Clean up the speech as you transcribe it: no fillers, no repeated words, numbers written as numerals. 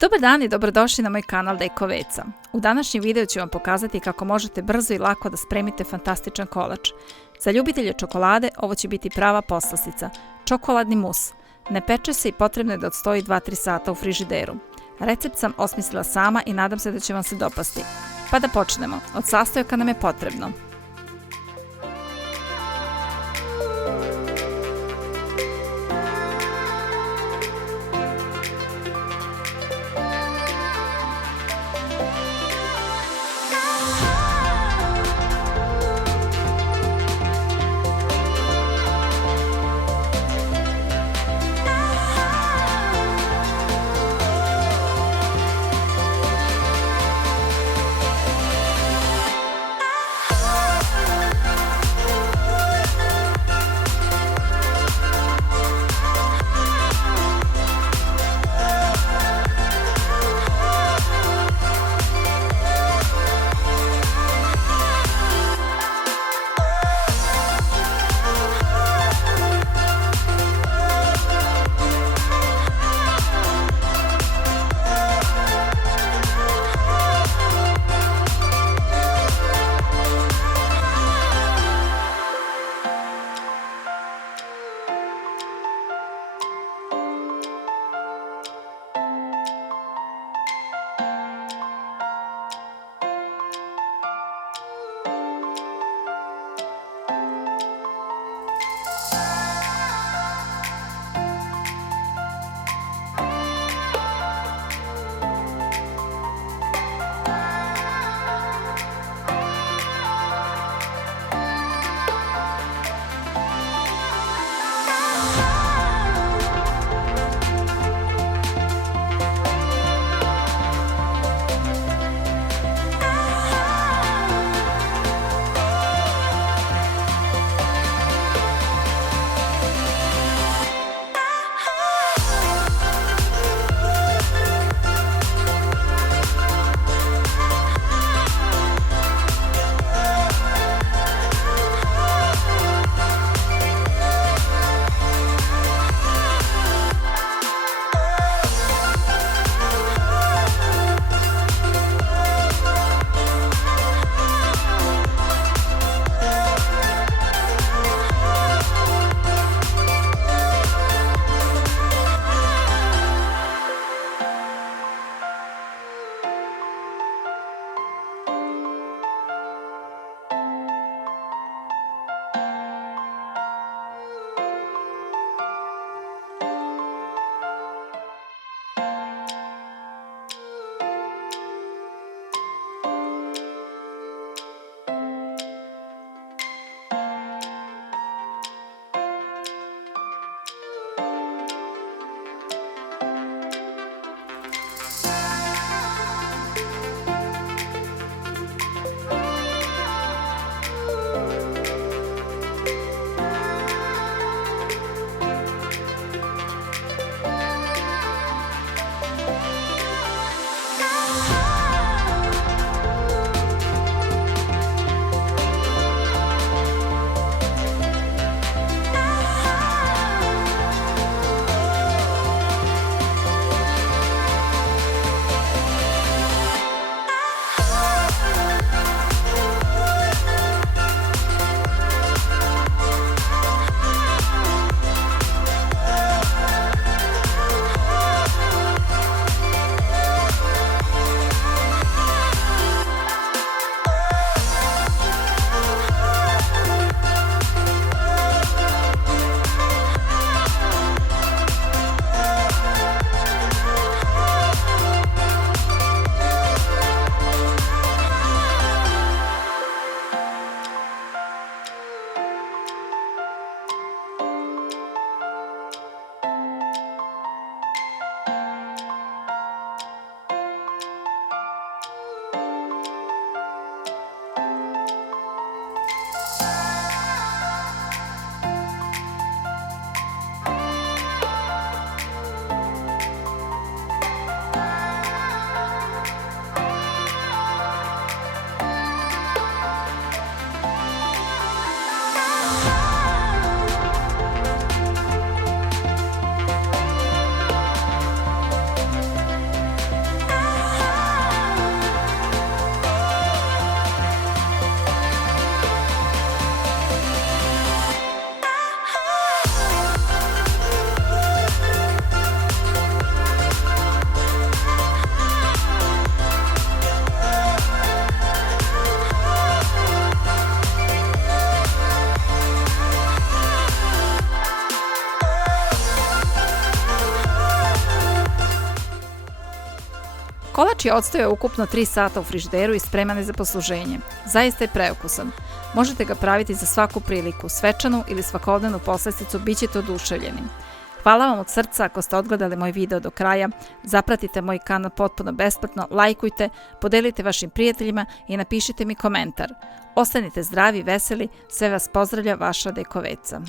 Dobar dan i dobrodošli na moj kanal Deko Veca. U današnjem videu ću vam pokazati kako možete brzo i lako da spremite fantastičan kolač. Za ljubitelje čokolade ovo će biti prava poslastica. Čokoladni mus. Ne peče se i potrebno je da odstoji 2-3 sata u frižideru. Recept sam osmislila sama i nadam se da će vam se dopasti. Pa da počnemo. Od sastojaka nam je potrebno: Kolač je odstojao ukupno 3 sata u frižideru i spreman je za posluženje. Zaista je preukusan. Možete ga praviti za svaku priliku, svečanu ili svakodnevnu poslasticu, bit ćete oduševljeni. Hvala vam od srca ako ste odgledali moj video do kraja, zapratite moj kanal potpuno besplatno, lajkujte, podelite vašim prijateljima i napišite mi komentar. Ostanite zdravi, veseli, sve vas pozdravlja vaša Deko Veca.